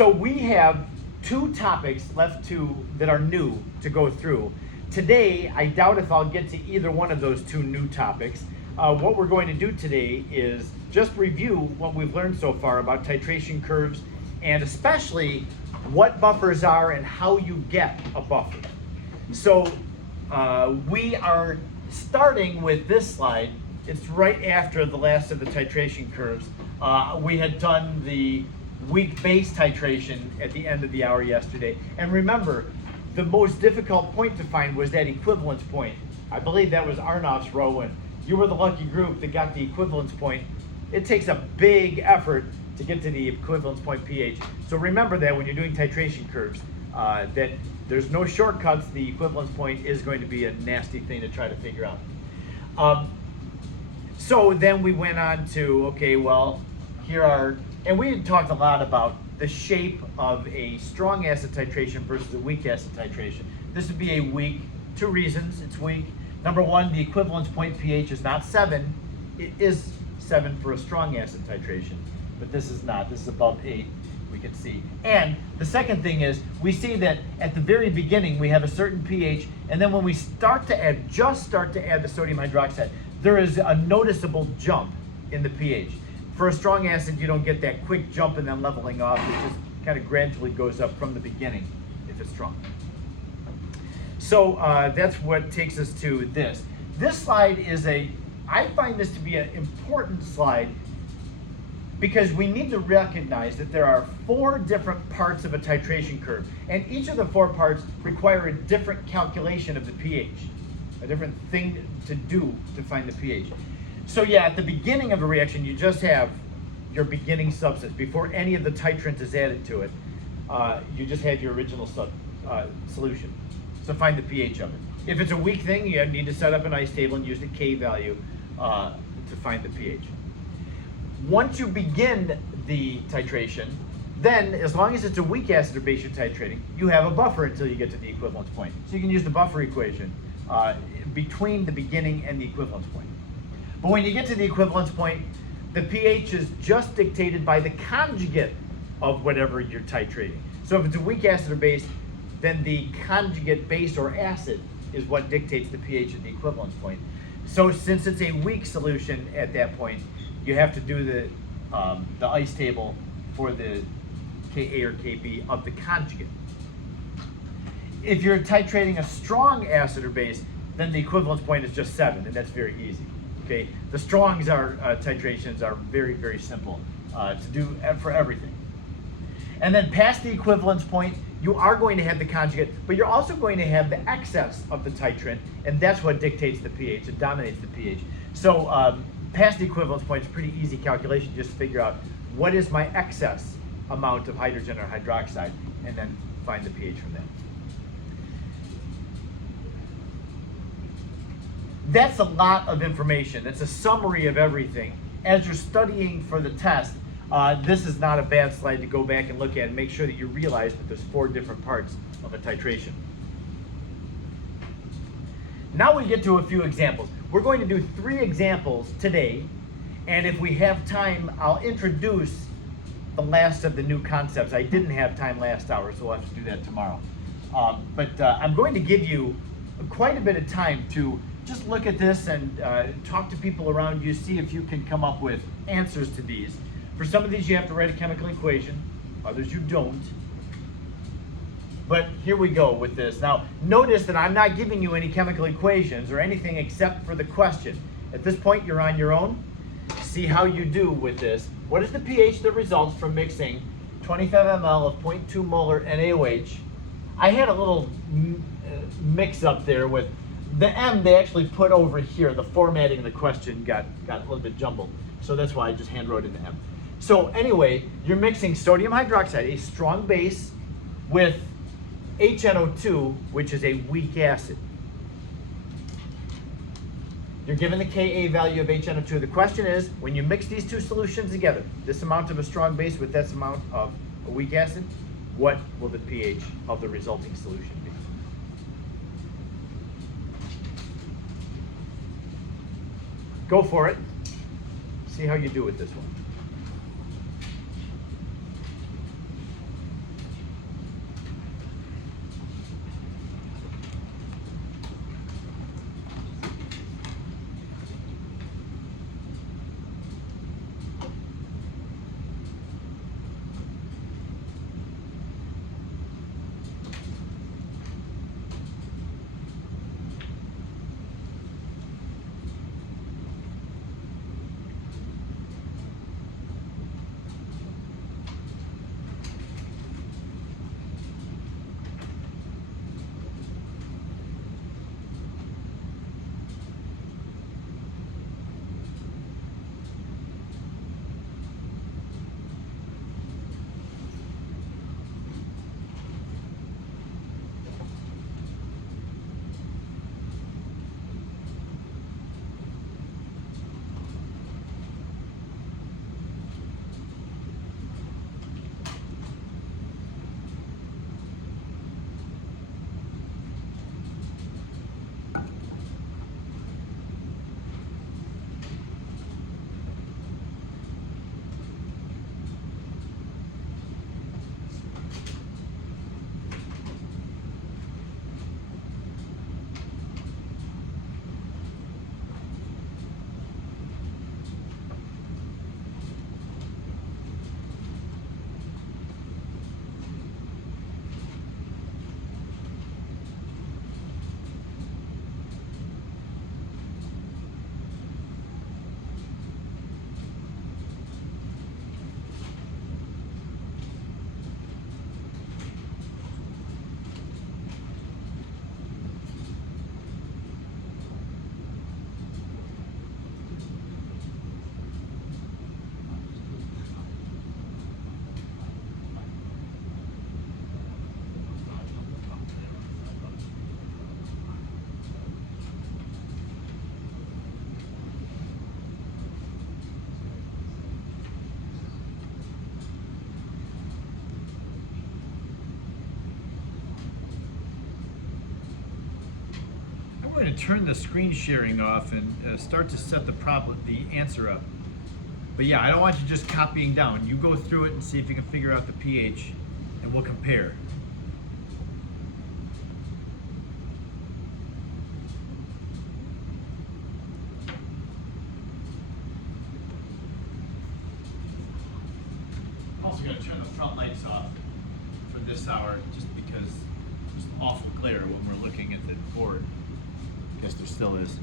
So we have two topics left that are new to go through. Today, I doubt if I'll get to either one of those two new topics. What we're going to do today is just review what we've learned so far about titration curves, and especially what buffers are and how you get a buffer. So we are starting with this slide. It's right after the last of the titration curves. We had done the weak base titration at the end of the hour yesterday. And remember, the most difficult point to find was that equivalence point. I believe that was Arnoff's row, and you were the lucky group that got the equivalence point. It takes a big effort to get to the equivalence point pH. So remember that when you're doing titration curves, that there's no shortcuts. The equivalence point is going to be a nasty thing to try to figure out. So then we went on to, okay, well, here are, and we had talked a lot about the shape of a strong acid titration versus a weak acid titration. This would be a weak, two reasons it's weak. Number one, the equivalence point pH is not 7. It is 7 for a strong acid titration, but this is not. This is above 8, we can see. And the second thing is, we see that at the very beginning we have a certain pH, and then when we start to add the sodium hydroxide, there is a noticeable jump in the pH. For a strong acid, you don't get that quick jump and then leveling off. It just kind of gradually goes up from the beginning if it's strong. So that's what takes us to this. This slide is I find this to be an important slide because we need to recognize that there are 4 different parts of a titration curve, and each of the 4 parts require a different calculation of the pH, a different thing to do to find the pH. So yeah, at the beginning of a reaction, you just have your beginning substance. Before any of the titrant is added to it, you just have your original solution. So find the pH of it. If it's a weak thing, you need to set up an ice table and use the K value to find the pH. Once you begin the titration, then as long as it's a weak acid or base you're titrating, you have a buffer until you get to the equivalence point. So you can use the buffer equation between the beginning and the equivalence point. But when you get to the equivalence point, the pH is just dictated by the conjugate of whatever you're titrating. So if it's a weak acid or base, then the conjugate base or acid is what dictates the pH at the equivalence point. So since it's a weak solution at that point, you have to do the ice table for the Ka or Kb of the conjugate. If you're titrating a strong acid or base, then the equivalence point is just 7, and that's very easy. Okay, the strongs titrations are very, very simple to do for everything. And then past the equivalence point, you are going to have the conjugate, but you're also going to have the excess of the titrant, and that's what dictates the pH. It dominates the pH. So past the equivalence point is a pretty easy calculation. Just figure out what is my excess amount of hydrogen or hydroxide, and then find the pH from that. That's a lot of information. That's a summary of everything. As you're studying for the test, this is not a bad slide to go back and look at and make sure that you realize that there's 4 different parts of a titration. Now we get to a few examples. We're going to do 3 examples today, and if we have time, I'll introduce the last of the new concepts. I didn't have time last hour, so we'll have to do that tomorrow. But I'm going to give you quite a bit of time to just look at this and talk to people around you, see if you can come up with answers to these. For some of these you have to write a chemical equation, others you don't. But here we go with this. Now notice that I'm not giving you any chemical equations or anything except for the question. At this point you're on your own. See how you do with this. What is the pH that results from mixing 25 ml of 0.2 molar NaOH? I had a little mix up there with the M they actually put over here. The formatting of the question got a little bit jumbled. So that's why I just hand wrote in the M. So anyway, you're mixing sodium hydroxide, a strong base, with HNO2, which is a weak acid. You're given the Ka value of HNO2. The question is, when you mix these 2 solutions together, this amount of a strong base with this amount of a weak acid, what will the pH of the resulting solution be? Go for it. See how you do with this one. going to turn the screen sharing off and start to set the answer up. But yeah, I don't want you just copying down. You go through it and see if you can figure out the pH, and we'll compare. I'm also going to turn the front lights off for this hour, just because there's awful glare when we're looking at the board. I guess there still is.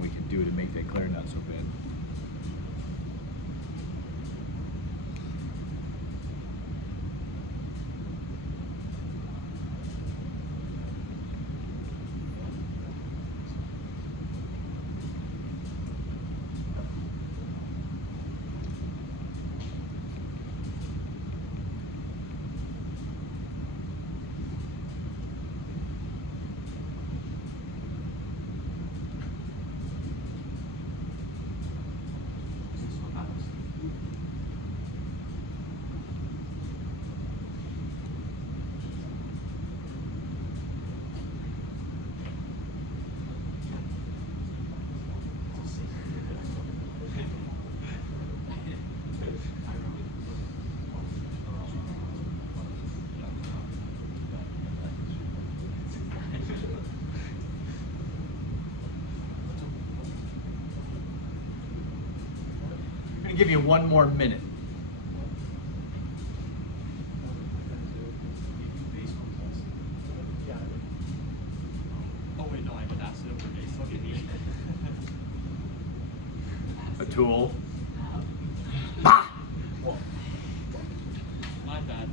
We can do to make that glare not so bad. Give you one more minute. Oh wait, no, I would ask it over base. Okay, A tool. Bah! my bad.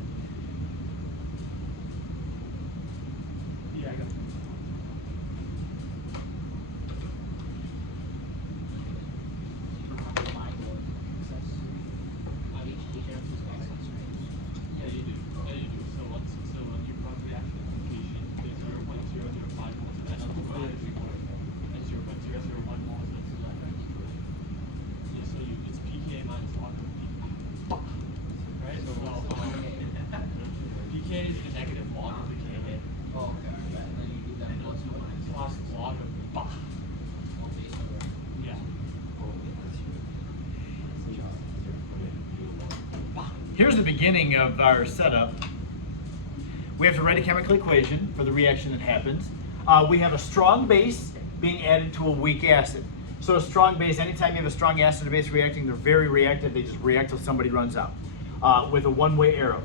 Yeah, I got it. PK is the negative log of the K. Oh, okay. And plus log of bah. Yeah. Here's the beginning of our setup. We have to write a chemical equation for the reaction that happens. We have a strong base being added to a weak acid. So a strong base, anytime you have a strong acid or base reacting, they're very reactive. They just react till somebody runs out with a one-way arrow.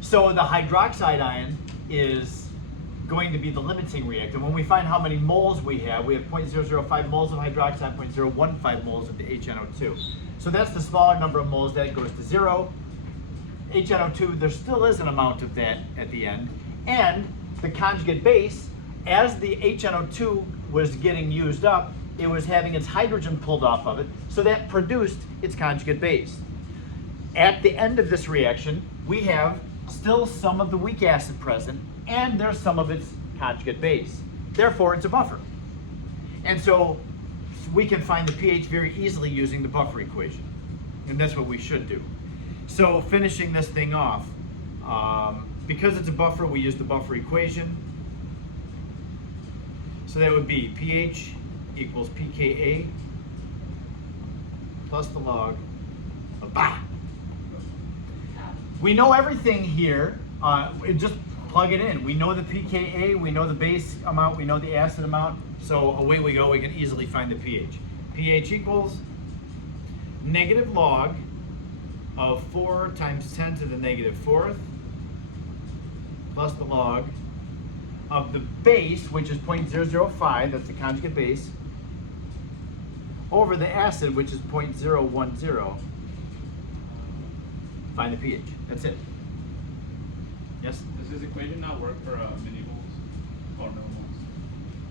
So the hydroxide ion is going to be the limiting reactant. When we find how many moles we have 0.005 moles of hydroxide, 0.015 moles of the HNO2. So that's the smaller number of moles. That goes to 0. HNO2, there still is an amount of that at the end. And the conjugate base, as the HNO2 was getting used up, it was having its hydrogen pulled off of it, so that produced its conjugate base. At the end of this reaction, we have still some of the weak acid present, and there's some of its conjugate base. Therefore, it's a buffer. And so we can find the pH very easily using the buffer equation. And that's what we should do. So finishing this thing off, because it's a buffer, we use the buffer equation. So that would be pH equals pKa plus the log of bah. We know everything here. Just plug it in. We know the pKa, we know the base amount, we know the acid amount. So away we go. We can easily find the pH. pH equals negative log of 4 times 10 to the negative 4th plus the log of the base, which is 0.005, that's the conjugate base, over the acid, which is 0.010. Find the pH. That's it. Yes? Does this equation not work for millimoles or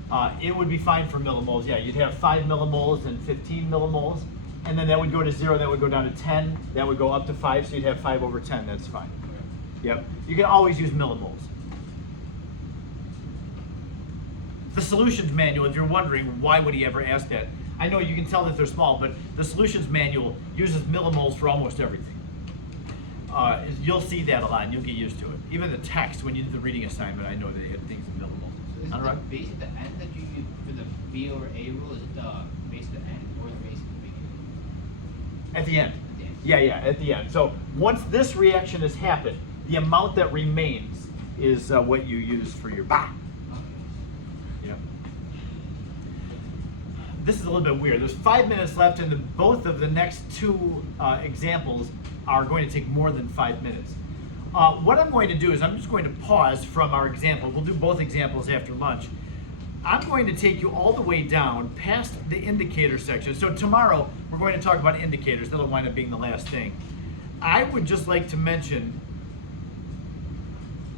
millimoles? It would be fine for millimoles. Yeah, you'd have 5 millimoles and 15 millimoles, and then that would go to 0, that would go down to 10, that would go up to 5, so you'd have 5 over 10. That's fine. Okay. Yep. You can always use millimoles. The solutions manual, if you're wondering why would he ever ask that, I know you can tell that they're small, but the solutions manual uses millimoles for almost everything. You'll see that a lot, and you'll get used to it. Even the text, when you do the reading assignment, I know they have things in millimoles. So is All the right. base at the end that you use for the B over A rule? Is it the base at the end or the base at the beginning? At the end. At the end. Yeah, at the end. So once this reaction has happened, the amount that remains is what you use for your bah. Okay. Yep. This is a little bit weird. There's 5 minutes left, and both of the next two examples are going to take more than 5 minutes. What I'm going to do is I'm just going to pause from our example. We'll do both examples after lunch. I'm going to take you all the way down past the indicator section. So tomorrow we're going to talk about indicators. That'll wind up being the last thing. I would just like to mention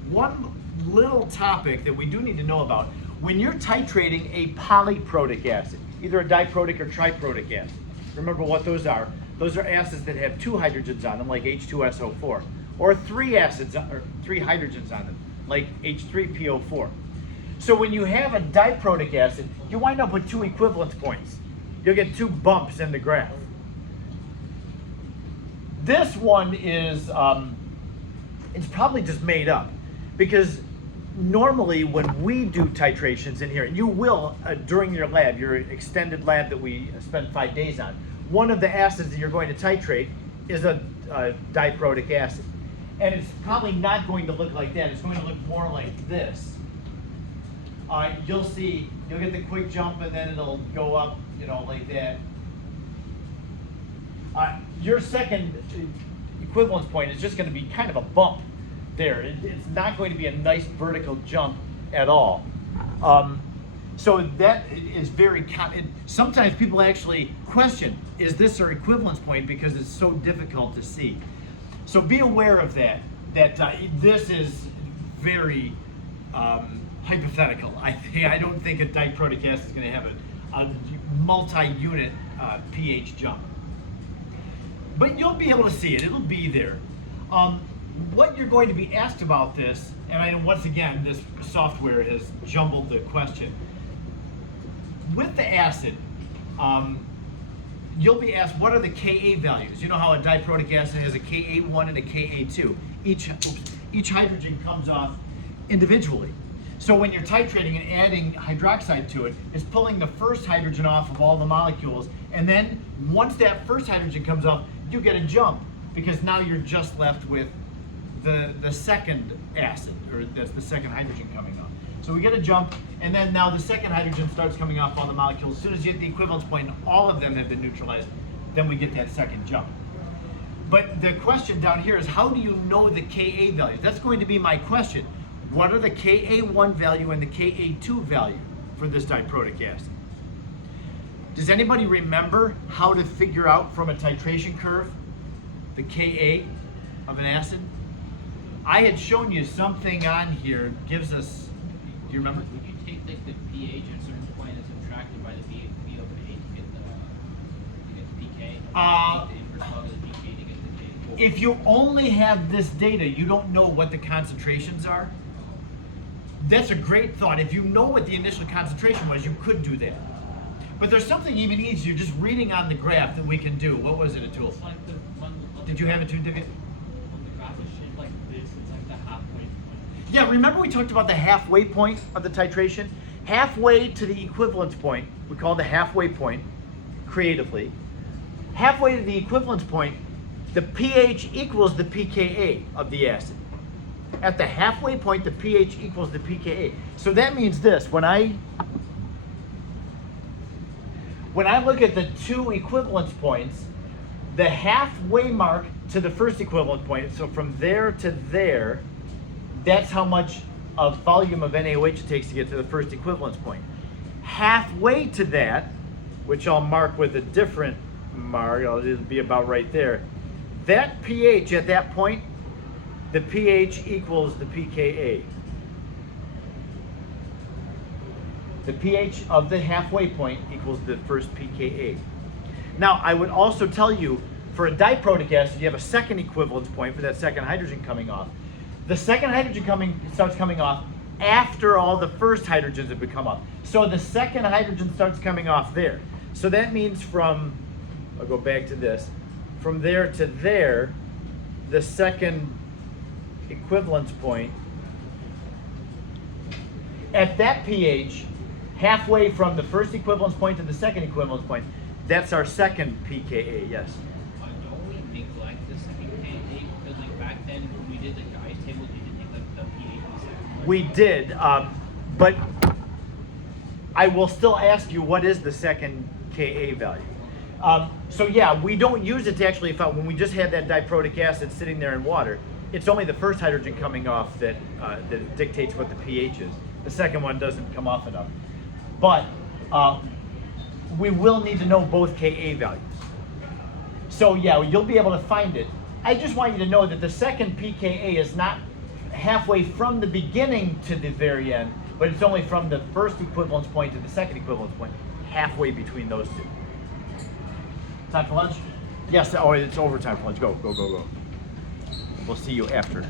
one little topic that we do need to know about. When you're titrating a polyprotic acid, either a diprotic or triprotic acid, remember what those are. Those are acids that have 2 hydrogens on them, like H2SO4, or 3 acids or 3 hydrogens on them, like H3PO4. So when you have a diprotic acid, you wind up with 2 equivalence points. You'll get 2 bumps in the graph. This one is, it's probably just made up, because normally when we do titrations in here, you will, during your lab, your extended lab that we spend 5 days on, one of the acids that you're going to titrate is a diprotic acid. And it's probably not going to look like that. It's going to look more like this. You'll see, you'll get the quick jump and then it'll go up, like that. Your second equivalence point is just going to be kind of a bump there. It's not going to be a nice vertical jump at all. So that is very common. Sometimes people actually question, is this their equivalence point, because it's so difficult to see. So be aware of that this is very hypothetical. I don't think a diprotic acid is going to have a multi-unit pH jump. But you'll be able to see it. It'll be there. What you're going to be asked about this, and once again, this software has jumbled the question. With the acid, you'll be asked, what are the Ka values? You know how a diprotic acid has a Ka1 and a Ka2. Each hydrogen comes off individually. So when you're titrating and adding hydroxide to it, it's pulling the first hydrogen off of all the molecules, and then once that first hydrogen comes off, you get a jump, because now you're just left with the second acid, or that's the second hydrogen coming off. So we get a jump, and then now the second hydrogen starts coming off all the molecules. As soon as you hit the equivalence point, all of them have been neutralized, then we get that second jump. But the question down here is, how do you know the Ka values? That's going to be my question. What are the Ka1 value and the Ka2 value for this diprotic acid? Does anybody remember how to figure out from a titration curve the Ka of an acid? I had shown you something on here gives us, do you remember? Would you take like the pH at a certain point and subtract it by the B over A to get the pK? The inverse log of the pK to get the K? If you only have this data, you don't know what the concentrations are. That's a great thought. If you know what the initial concentration was, you could do that. But there's something even easier, just reading on the graph, that we can do. What was it, Atul? It's like the one. Did you have it too, Divya? When the graph is shaped like this, it's like the halfway point. Yeah, remember we talked about the halfway point of the titration? Halfway to the equivalence point, we call the halfway point, creatively. Halfway to the equivalence point, the pH equals the pKa of the acid. At the halfway point, the pH equals the pKa. So that means this, when I look at the 2 equivalence points, the halfway mark to the first equivalent point, so from there to there, that's how much of volume of NaOH it takes to get to the first equivalence point. Halfway to that, which I'll mark with a different mark, it'll be about right there, that pH at that point, the pH equals the pKa. The pH of the halfway point equals the first pKa. Now, I would also tell you, for a diprotic acid, you have a second equivalence point for that second hydrogen coming off. The second hydrogen starts coming off after all the first hydrogens have come off. So the second hydrogen starts coming off there. So that means from, I'll go back to this, from there to there, the second equivalence point, at that pH, halfway from the first equivalence point to the second equivalence point, that's our second pKa, yes. Don't we neglect the second pH? Because like back then when we did the guys table, we did neglect the pH in the second one. We did, but I will still ask you, what is the second Ka value? So yeah, we don't use it to actually find, when we just had that diprotic acid sitting there in water, it's only the first hydrogen coming off that, that dictates what the pH is. The second one doesn't come off enough. But we will need to know both Ka values. So yeah, you'll be able to find it. I just want you to know that the second pKa is not halfway from the beginning to the very end, but it's only from the first equivalence point to the second equivalence point, halfway between those two. Time for lunch? Yes, oh, it's overtime for lunch. Go, go, go, go. We'll see you after.